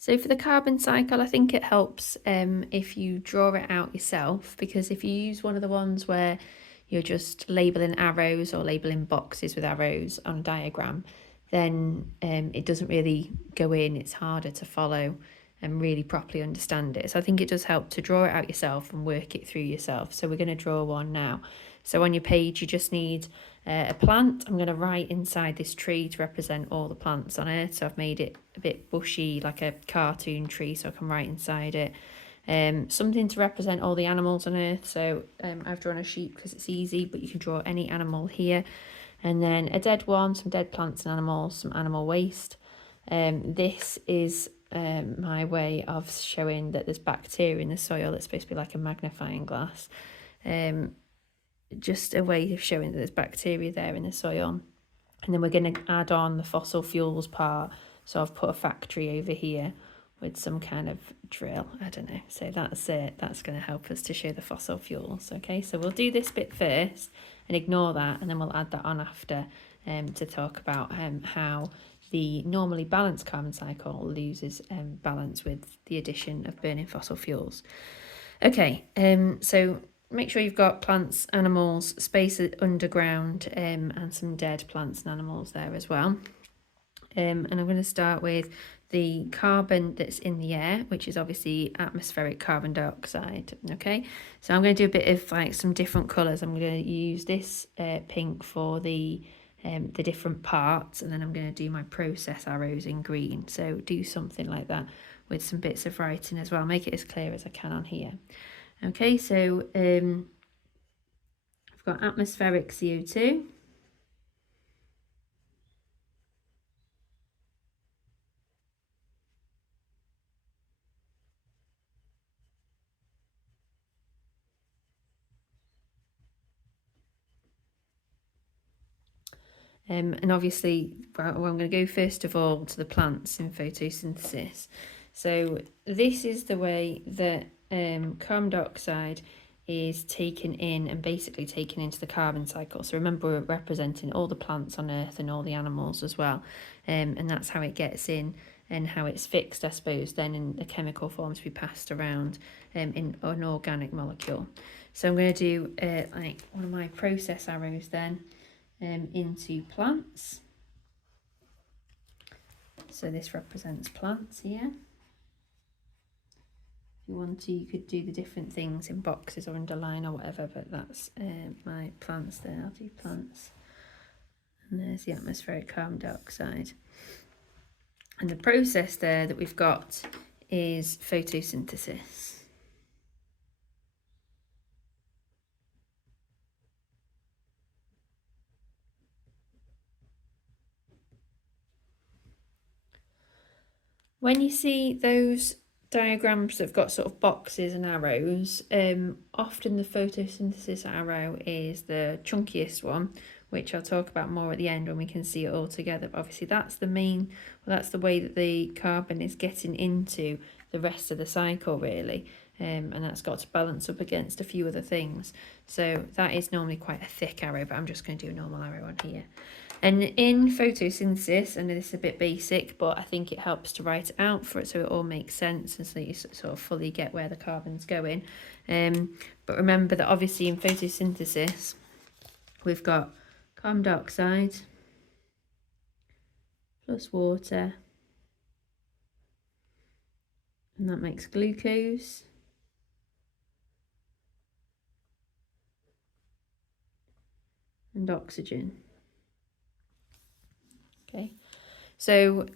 So for the carbon cycle, I think it helps if you draw it out yourself, because if you use one of the ones where you're just labeling arrows or labeling boxes with arrows on a diagram, then it doesn't really go in. It's harder to follow and really properly understand it. So I think it does help to draw it out yourself and work it through yourself. So we're going to draw one now. So on your page, you just need a plant. I'm going to write inside this tree to represent all the plants on Earth. So I've made it a bit bushy, like a cartoon tree, so I can write inside it. Something to represent all the animals on Earth. So I've drawn a sheep because it's easy, but you can draw any animal here. And then a dead one, some dead plants and animals, some animal waste. This is my way of showing that there's bacteria in the soil. It's supposed to be like a magnifying glass. Just a way of showing that there's bacteria there in the soil. And then we're going to add on the fossil fuels part. So I've put a factory over here with some kind of drill. I don't know. So that's it. That's going to help us to show the fossil fuels. Okay, so we'll do this bit first and ignore that, and then we'll add that on after to talk about how the normally balanced carbon cycle loses balance with the addition of burning fossil fuels. Okay, so make sure you've got plants, animals, space underground, and some dead plants and animals there as well. And I'm going to start with the carbon that's in the air, which is obviously atmospheric carbon dioxide. Okay, so I'm going to do a bit of like some different colours. I'm going to use this pink for the different parts, and then I'm going to do my process arrows in green. So do something like that with some bits of writing as well. Make it as clear as I can on here. Okay, so I've got atmospheric CO2. And obviously, well, I'm going to go first of all to the plants in photosynthesis. So this is the way that carbon dioxide is taken in and basically taken into the carbon cycle. So remember, we're representing all the plants on Earth and all the animals as well. And that's how it gets in and how it's fixed, I suppose, then in the chemical form to be passed around in an organic molecule. So I'm going to do like one of my process arrows then into plants. So this represents plants here. If you want to, you could do the different things in boxes or underline or whatever, but that's my plants there. I'll do plants. And there's the atmospheric carbon dioxide. And the process there that we've got is photosynthesis. When you see those diagrams that have got sort of boxes and arrows, often the photosynthesis arrow is the chunkiest one, which I'll talk about more at the end when we can see it all together. But obviously that's the main, well, that's the way that the carbon is getting into the rest of the cycle really. And that's got to balance up against a few other things. So that is normally quite a thick arrow, but I'm just going to do a normal arrow on here. And in photosynthesis, I know this is a bit basic, but I think it helps to write it out for it so it all makes sense and so you sort of fully get where the carbon's going. But remember that obviously in photosynthesis, we've got carbon dioxide plus water, and that makes glucose. And oxygen. Okay, so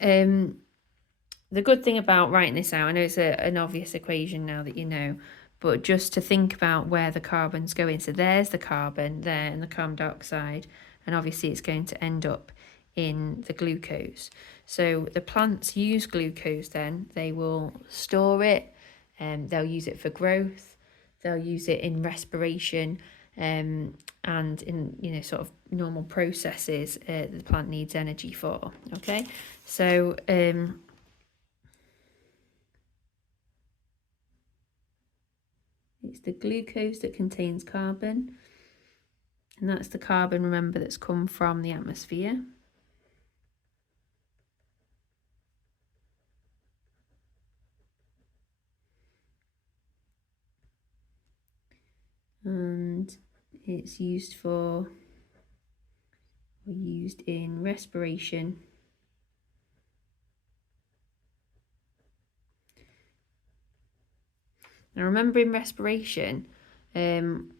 the good thing about writing this out, I know it's an obvious equation now that you know, but just to think about where the carbon's going. So there's the carbon there and the carbon dioxide, and obviously it's going to end up in the glucose. So the plants use glucose then, they will store it, and they'll use it for growth, they'll use it in respiration, and in sort of normal processes the plant needs energy for. Okay, so it's the glucose that contains carbon, and that's the carbon, remember, that's come from the atmosphere. and it's used in respiration. Now remember, in respiration, when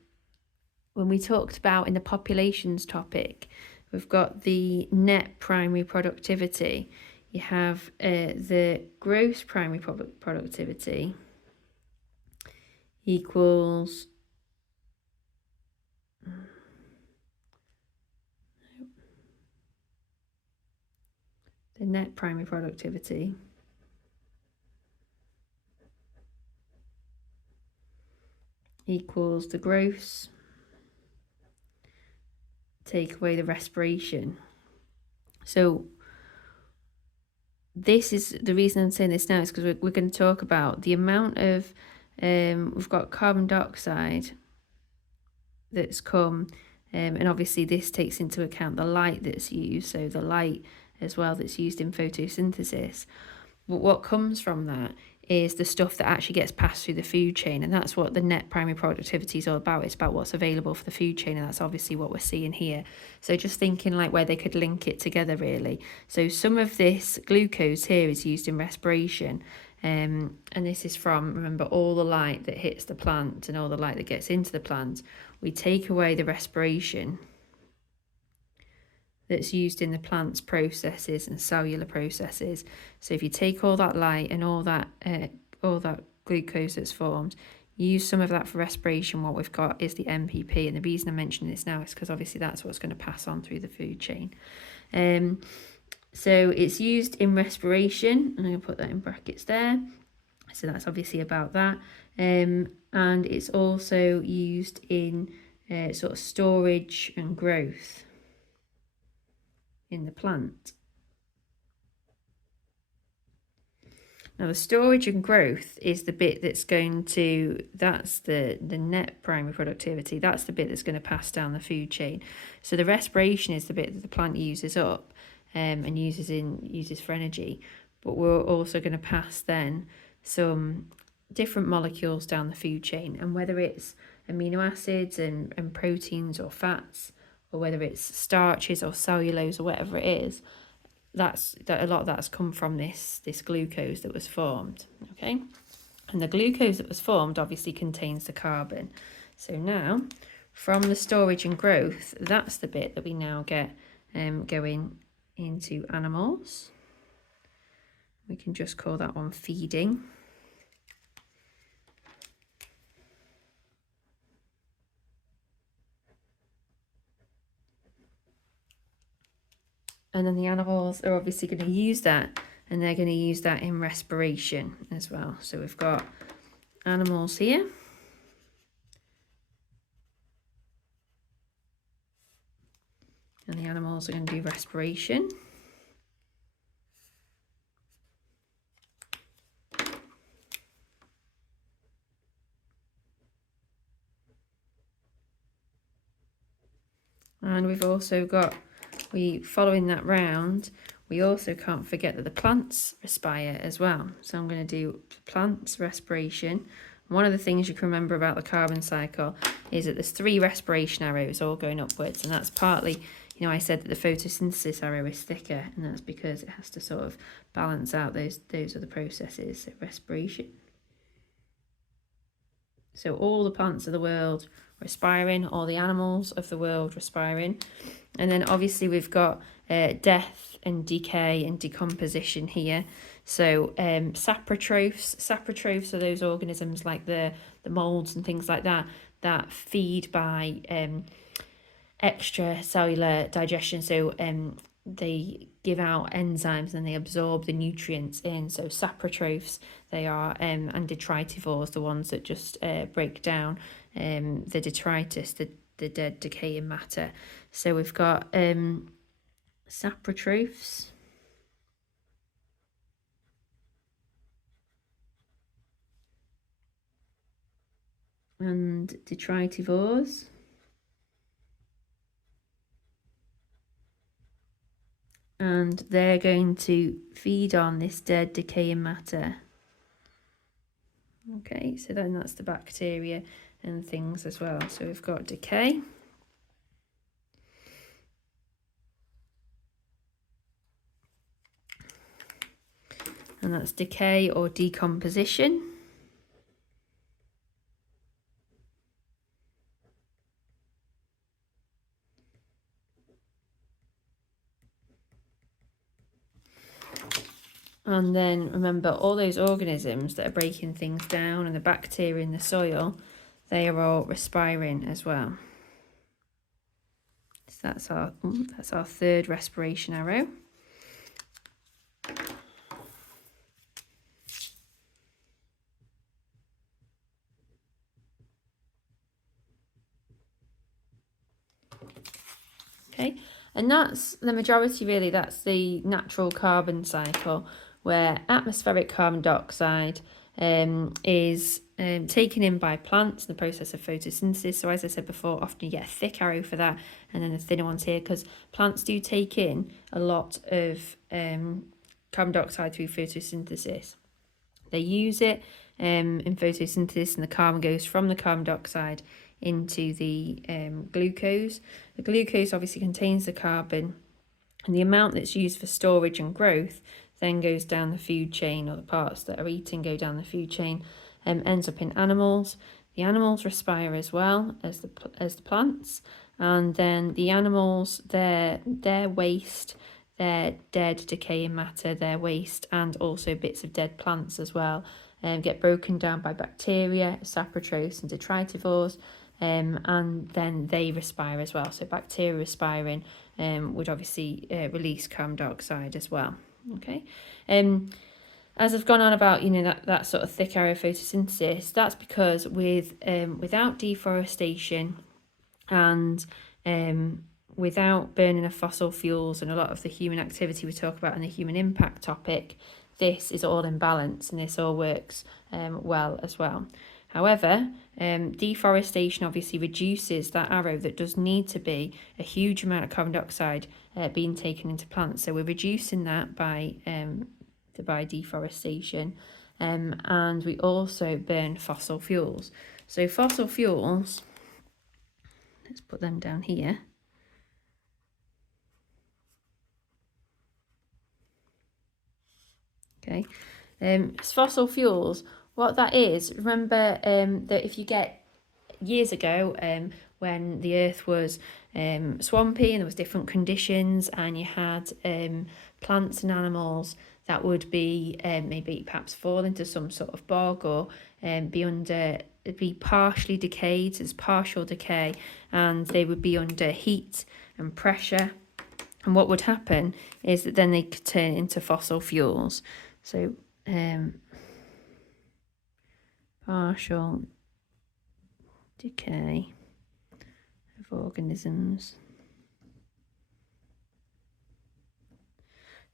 we talked about in the populations topic, we've got the net primary productivity. You have the gross primary productivity equals the net primary productivity equals the gross, take away the respiration. So this is the reason I'm saying this now, is because we're going to talk about the amount of we've got carbon dioxide that's come, and obviously this takes into account the light that's used, so the light as well that's used in photosynthesis. But what comes from that is the stuff that actually gets passed through the food chain, and that's what the net primary productivity is all about. It's about what's available for the food chain, and that's obviously what we're seeing here. So just thinking like where they could link it together really. So some of this glucose here is used in respiration, and this is from, remember, all the light that hits the plant and all the light that gets into the plant. We take away the respiration that's used in the plant's processes and cellular processes. So if you take all that light and all that glucose that's formed, use some of that for respiration, what we've got is the NPP. And the reason I'm mentioning this now is because obviously that's what's going to pass on through the food chain. So it's used in respiration, and I'm going to put that in brackets there. So that's obviously about that. And it's also used in sort of storage and growth in the plant. Now the storage and growth is the bit that's going to, that's the net primary productivity, that's the bit that's going to pass down the food chain. So the respiration is the bit that the plant uses up and uses for energy, but we're also going to pass then some different molecules down the food chain, and whether it's amino acids and proteins or fats, or whether it's starches or cellulose or whatever it is, that a lot of that's come from this glucose that was formed. Okay, and the glucose that was formed obviously contains the carbon. So now from the storage and growth, that's the bit that we now get going into animals. We can just call that one feeding. And then the animals are obviously going to use that, and they're going to use that in respiration as well. So we've got animals here. And the animals are going to do respiration. And we've also got, following that round, we also can't forget that the plants respire as well. So I'm going to do plants respiration. One of the things you can remember about the carbon cycle is that there's 3 respiration arrows all going upwards, and that's partly, I said that the photosynthesis arrow is thicker, and that's because it has to sort of balance out those other processes. So respiration. So all the plants of the world respiring, all the animals of the world respiring. And then obviously we've got death and decay and decomposition here. So saprotrophs are those organisms like the molds and things like that feed by extracellular digestion. So they give out enzymes and they absorb the nutrients in. So saprotrophs they are, and detritivores, the ones that just break down the detritus, the dead decaying matter. So we've got saprotrophs, and detritivores. And they're going to feed on this dead decaying matter. Okay, so then that's the bacteria and things as well. So we've got decay. And that's decay or decomposition. And then remember, all those organisms that are breaking things down and the bacteria in the soil, they are all respiring as well. So that's our third respiration arrow. Okay, and that's the majority really, that's the natural carbon cycle, where atmospheric carbon dioxide is taken in by plants in the process of photosynthesis. So as I said before, often you get a thick arrow for that and then the thinner ones here, because plants do take in a lot of carbon dioxide through photosynthesis. They use it in photosynthesis, and the carbon goes from the carbon dioxide into the glucose. The glucose obviously contains the carbon, and the amount that's used for storage and growth then goes down the food chain, or the parts that are eating go down the food chain, ends up in animals. The animals respire as well as the plants, and then the animals, their waste, their dead decaying matter, their waste, and also bits of dead plants as well, get broken down by bacteria, saprotrophs and detritivores, and then they respire as well. So bacteria respiring would obviously release carbon dioxide as well. Okay, as I've gone on about, that sort of thick arrow photosynthesis, that's because without deforestation and without burning of fossil fuels and a lot of the human activity we talk about in the human impact topic, this is all in balance and this all works well as well. However, deforestation obviously reduces that arrow. That does need to be a huge amount of carbon dioxide being taken into plants. So we're reducing that by deforestation, and we also burn fossil fuels. So fossil fuels, let's put them down here. Okay, fossil fuels, what that is, remember that if you get years ago when the earth was swampy and there was different conditions, and you had plants and animals that would be maybe perhaps fall into some sort of bog, or be partially decayed, as partial decay, and they would be under heat and pressure. And what would happen is that then they could turn into fossil fuels. So partial decay of organisms.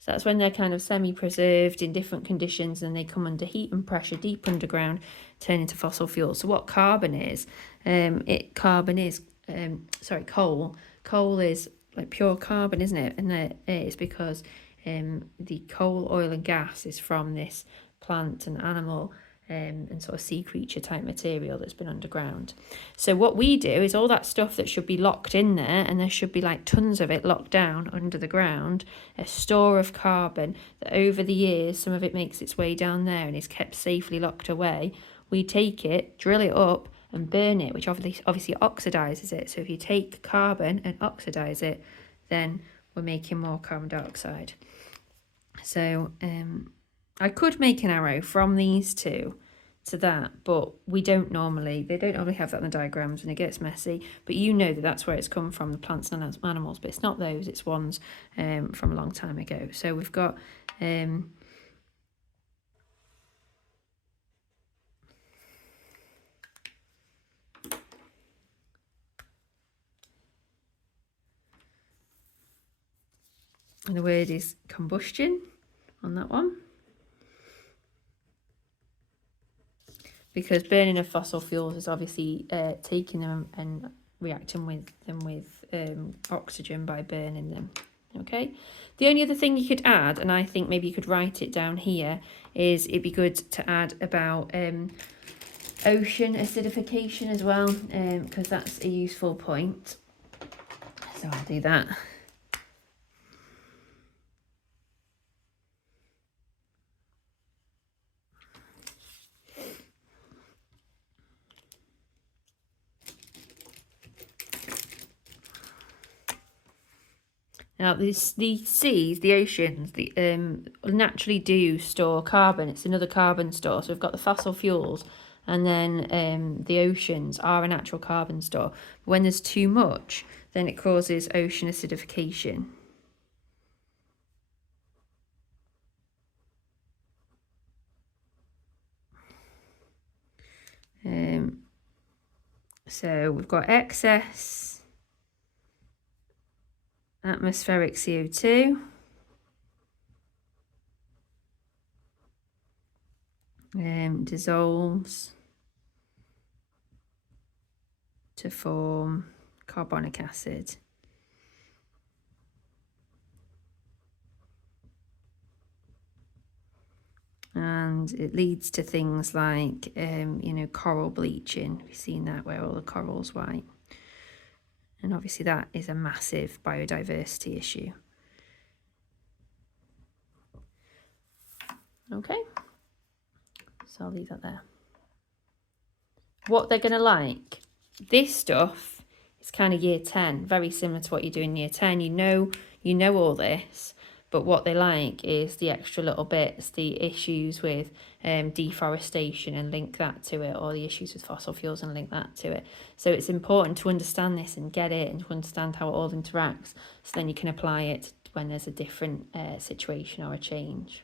So that's when they're kind of semi-preserved in different conditions, and they come under heat and pressure deep underground, turn into fossil fuels. So what carbon is, coal. Coal is like pure carbon, isn't it? And it's because the coal, oil and gas is from this plant and animal and sort of sea creature type material that's been underground. So what we do is all that stuff that should be locked in there, and there should be like tons of it locked down under the ground, a store of carbon that over the years some of it makes its way down there and is kept safely locked away. We take it, drill it up and burn it, which obviously oxidizes it. So if you take carbon and oxidize it, then we're making more carbon dioxide. So I could make an arrow from these two to that, but they don't normally have that in the diagrams when it gets messy, but that's where it's come from, the plants and animals, but it's not those, it's ones from a long time ago. So we've got and the word is combustion on that one, because burning of fossil fuels is obviously taking them and reacting with them with oxygen by burning them. Okay, the only other thing you could add, and I think maybe you could write it down here, is it'd be good to add about ocean acidification as well, because that's a useful point. So I'll do that. Now, the seas, the oceans, naturally do store carbon. It's another carbon store. So we've got the fossil fuels, and then the oceans are a natural carbon store. When there's too much, then it causes ocean acidification. So we've got excess atmospheric CO2. Dissolves to form carbonic acid. And it leads to things like, coral bleaching. We've seen that where all the coral's white. And obviously that is a massive biodiversity issue. Okay, so I'll leave that there. What they're going to like. This stuff is kind of year 10, very similar to what you do in year 10. You know all this, but what they like is the extra little bits, the issues with deforestation and link that to it, or the issues with fossil fuels and link that to it. So it's important to understand this and get it and to understand how it all interacts, so then you can apply it when there's a different situation or a change.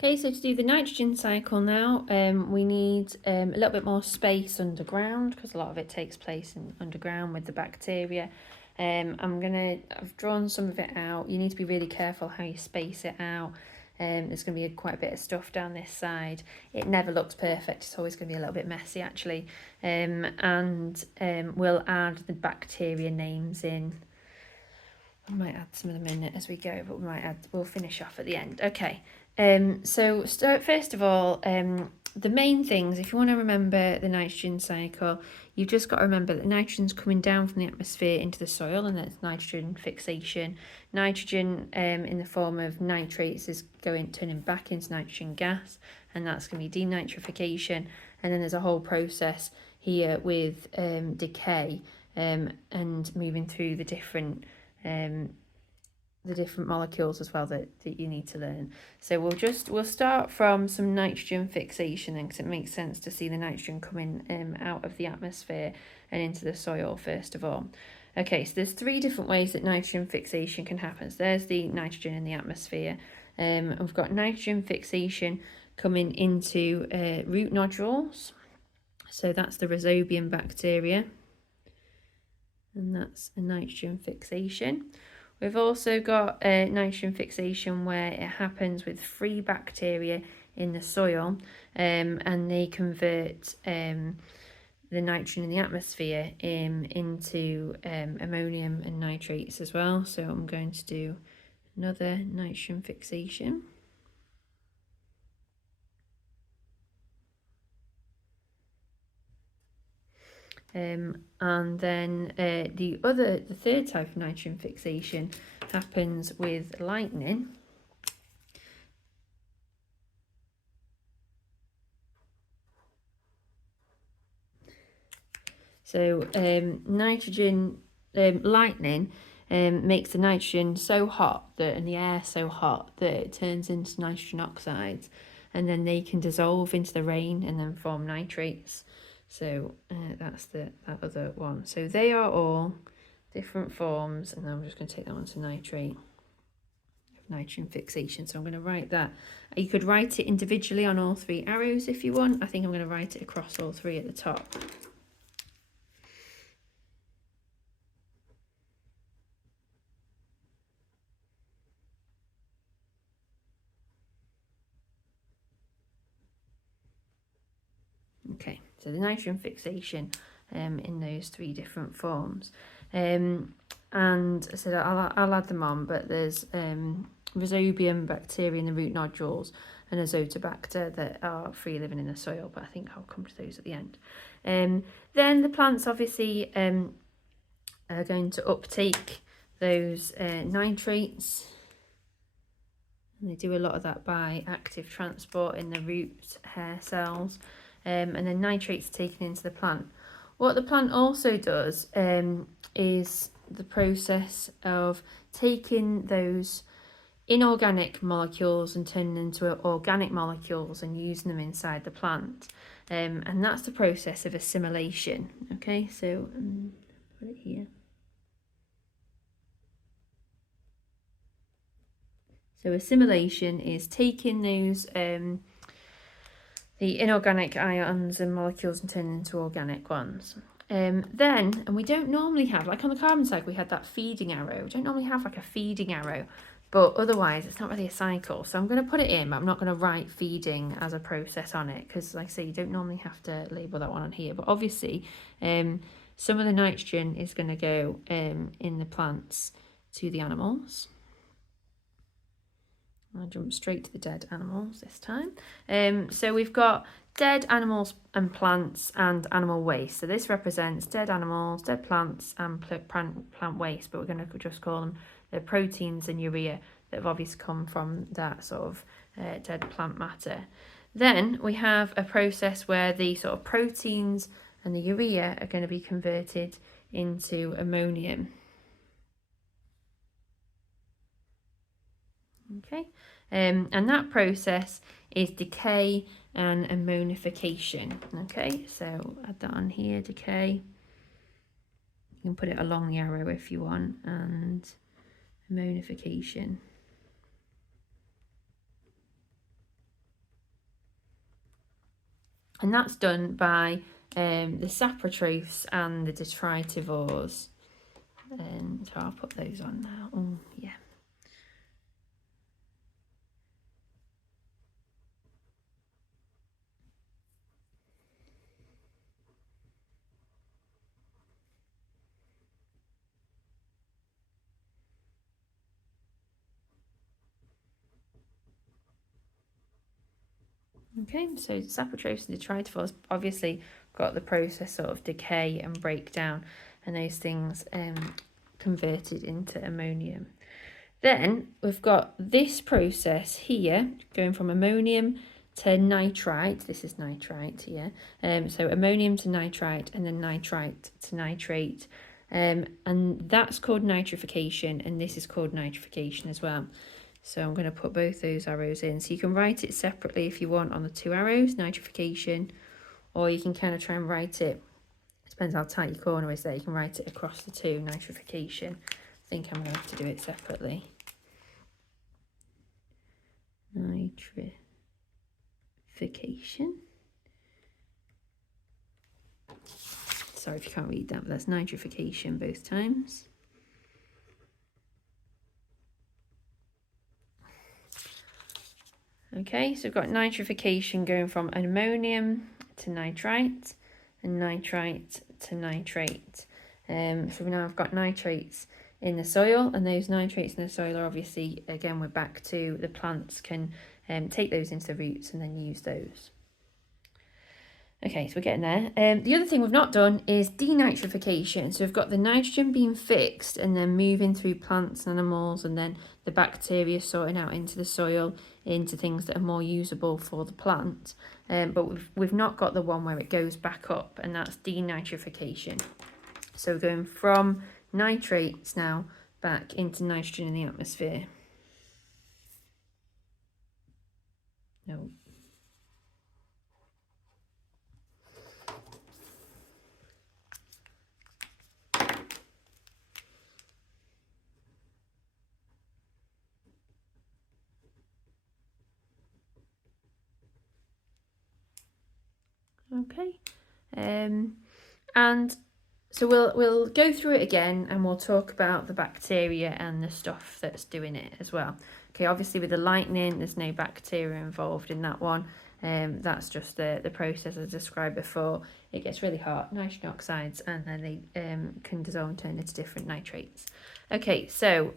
Okay, so to do the nitrogen cycle now, we need a little bit more space underground, because a lot of it takes place underground with the bacteria. I've drawn some of it out. You need to be really careful how you space it out. There's going to be quite a bit of stuff down this side. It never looks perfect. It's always going to be a little bit messy, actually. We'll add the bacteria names in. I might add some of them in as we go, but we'll finish off at the end. Okay. So first of all, the main things, if you want to remember the nitrogen cycle, you've just got to remember that nitrogen's coming down from the atmosphere into the soil, and that's nitrogen fixation. Nitrogen in the form of nitrates is turning back into nitrogen gas, and that's going to be denitrification. And then there's a whole process here with decay and moving through the different molecules as well that you need to learn. So we'll start from some nitrogen fixation then, because it makes sense to see the nitrogen coming out of the atmosphere and into the soil first of all. Okay, so there's 3 different ways that nitrogen fixation can happen. So there's the nitrogen in the atmosphere. We've got nitrogen fixation coming into root nodules. So that's the Rhizobium bacteria, and that's a nitrogen fixation. We've also got nitrogen fixation where it happens with free bacteria in the soil, and they convert the nitrogen in the atmosphere into ammonium and nitrates as well. So I'm going to do another nitrogen fixation. And then the third type of nitrogen fixation happens with lightning. So lightning makes the nitrogen so hot and the air so hot that it turns into nitrogen oxides, and then they can dissolve into the rain and then form nitrates. So that's that other one. So they are all different forms, and I'm just going to take that one to nitrate. Nitrogen fixation. So I'm going to write that. You could write it individually on all 3 arrows if you want. I think I'm going to write it across all 3 at the top. Okay, so the nitrogen fixation in those 3 different forms. And I said I'll add them on, but there's Rhizobium bacteria in the root nodules, and Azotobacter that are free living in the soil, but I think I'll come to those at the end. Then the plants obviously are going to uptake those nitrates, and they do a lot of that by active transport in the root hair cells, and then nitrates are taken into the plant. What the plant also does is the process of taking those inorganic molecules and turning them into organic molecules and using them inside the plant, and that's the process of assimilation. Okay, so put it here. So assimilation is taking those the inorganic ions and molecules and turning into organic ones. Then, and we don't normally have, like on the carbon cycle, we had that feeding arrow. We don't normally have like a feeding arrow, but otherwise it's not really a cycle. So I'm going to put it in, but I'm not going to write feeding as a process on it, because like I say, you don't normally have to label that one on here. But obviously, some of the nitrogen is going to go in the plants to the animals. I'll jump straight to the dead animals this time. So we've got dead animals and plants and animal waste. So this represents dead animals, dead plants and plant waste, but we're going to just call them the proteins and urea that have obviously come from that sort of dead plant matter. Then we have a process where the sort of proteins and the urea are going to be converted into ammonium. Okay, and that process is decay and ammonification. Okay, so add that on here, decay. You can put it along the arrow if you want, and ammonification. And that's done by the saprotrophs and the detritivores. And so I'll put those on now. Oh, yeah. Okay, so saprotrophs and detritivores obviously got the process sort of decay and breakdown, and those things converted into ammonium. Then we've got this process here going from ammonium to nitrite. This is nitrite here. So ammonium to nitrite, and then nitrite to nitrate. And that's called nitrification, and this is called nitrification as well. So I'm going to put both those arrows in. So you can write it separately if you want on the two arrows, nitrification, or you can kind of try and write it, depends how tight your corner is there, you can write it across the two, nitrification. I think I'm going to have to do it separately. Nitrification. Sorry if you can't read that, but that's nitrification both times. Okay, so we've got nitrification going from ammonium to nitrite and nitrite to nitrate. So now I've got nitrates in the soil, and those nitrates in the soil are obviously, again, we're back to the plants can take those into the roots and then use those. Okay, so we're getting there. The other thing we've not done is denitrification. So we've got the nitrogen being fixed and then moving through plants and animals, and then the bacteria sorting out into the soil, into things that are more usable for the plant. But we've not got the one where it goes back up, and that's denitrification. So we're going from nitrates now back into nitrogen in the atmosphere. No. Okay, and so we'll go through it again, and we'll talk about the bacteria and the stuff that's doing it as well. Okay, obviously with the lightning, there's no bacteria involved in that one. That's just the process as described before. It gets really hot, nitrogen oxides, and then they can dissolve and turn into different nitrates. Okay, so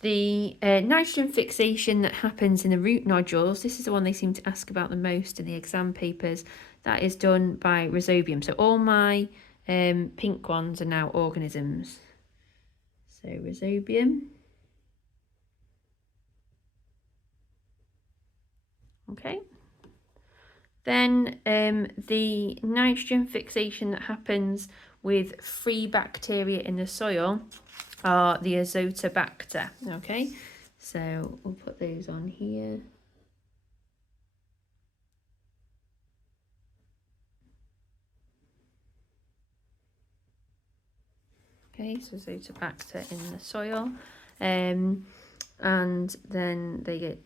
The nitrogen fixation that happens in the root nodules, this is the one they seem to ask about the most in the exam papers, that is done by Rhizobium. So all my pink ones are now organisms. So Rhizobium. Okay. Then the nitrogen fixation that happens with free bacteria in the soil are the Azotobacter. Okay, so we'll put those on here. Okay, so Azotobacter in the soil, and then they get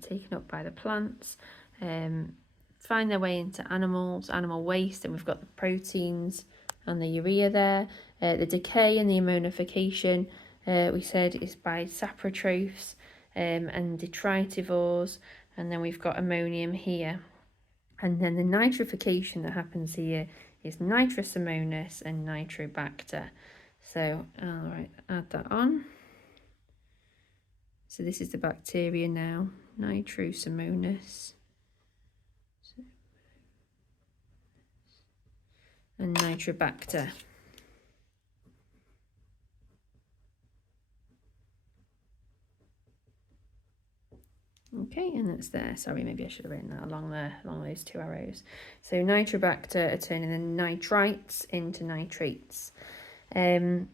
taken up by the plants, find their way into animals, animal waste, and we've got the proteins and the urea there. The decay and the ammonification, we said, is by saprotrophs and detritivores, and then we've got ammonium here. And then the nitrification that happens here is nitrous ammonius and nitrobacter. So, all right, add that on. So this is the bacteria now, nitrous ammonius and nitrobacter. Okay, and that's there. Sorry, maybe I should have written that along there, along those two arrows. So nitrobacter are turning the nitrites into nitrates. Then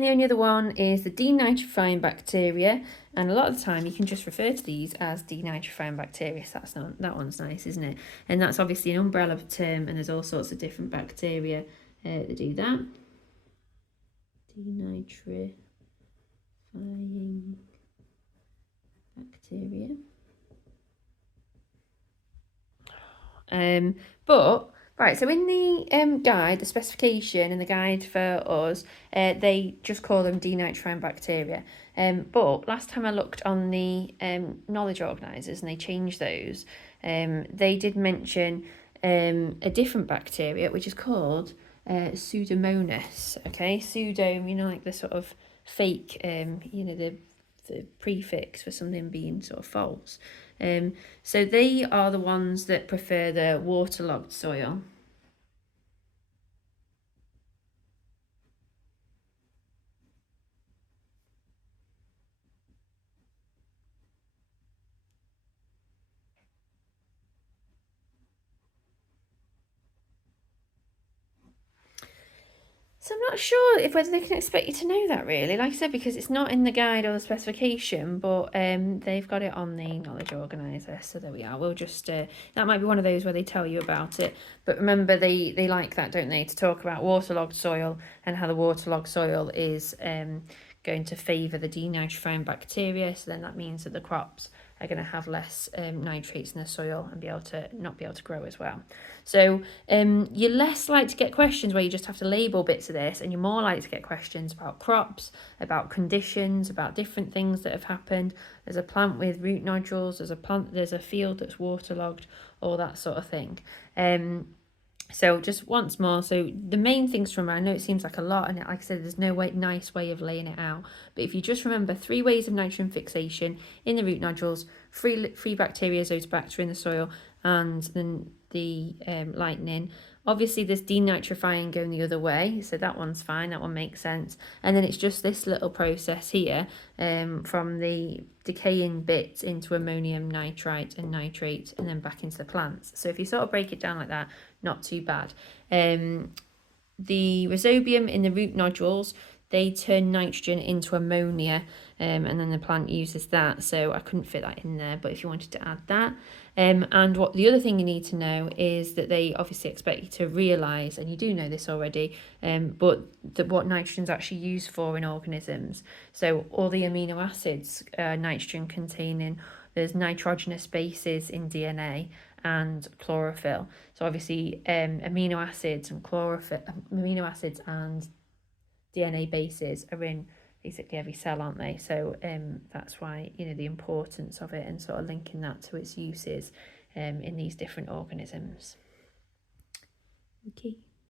the only other one is the denitrifying bacteria, and a lot of the time you can just refer to these as denitrifying bacteria. So that one's nice, isn't it? And that's obviously an umbrella term, and there's all sorts of different bacteria that do that. Denitrifying bacteria. But right, so in the guide, the specification and the guide for us, they just call them denitrifying bacteria. But last time I looked on the knowledge organisers and they changed those, they did mention a different bacteria which is called Pseudomonas. Okay, pseudo, like the sort of fake, the prefix for something being sort of false. So they are the ones that prefer the waterlogged soil. So I'm not sure whether they can expect you to know that, really. Like I said, because it's not in the guide or the specification, but they've got it on the knowledge organiser. So there we are. We'll just that might be one of those where they tell you about it. But remember, they like that, don't they, to talk about waterlogged soil and how the waterlogged soil is going to favour the denitrifying bacteria. So then that means that the crops are going to have less nitrates in the soil and not be able to grow as well. So you're less likely to get questions where you just have to label bits of this, and you're more likely to get questions about crops, about conditions, about different things that have happened. There's a plant with root nodules, there's a field that's waterlogged, all that sort of thing. So just once more, so the main things to remember, I know it seems like a lot, and like I said, there's no nice way of laying it out, but if you just remember 3 ways of nitrogen fixation in the root nodules, free bacteria, Azotobacter in the soil, and then the lightning. Obviously there's denitrifying going the other way, so that one's fine, that one makes sense. And then it's just this little process here from the decaying bits into ammonium nitrite and nitrate and then back into the plants. So if you sort of break it down like that, not too bad. The Rhizobium in the root nodules, they turn nitrogen into ammonia, and then the plant uses that. So I couldn't fit that in there, but if you wanted to add that. And what the other thing you need to know is that they obviously expect you to realise, and you do know this already, but what nitrogen's actually used for in organisms. So all the amino acids nitrogen containing, there's nitrogenous bases in DNA and chlorophyll. So obviously amino acids and DNA bases are in basically every cell, aren't they? So that's why, the importance of it and sort of linking that to its uses in these different organisms. Okay.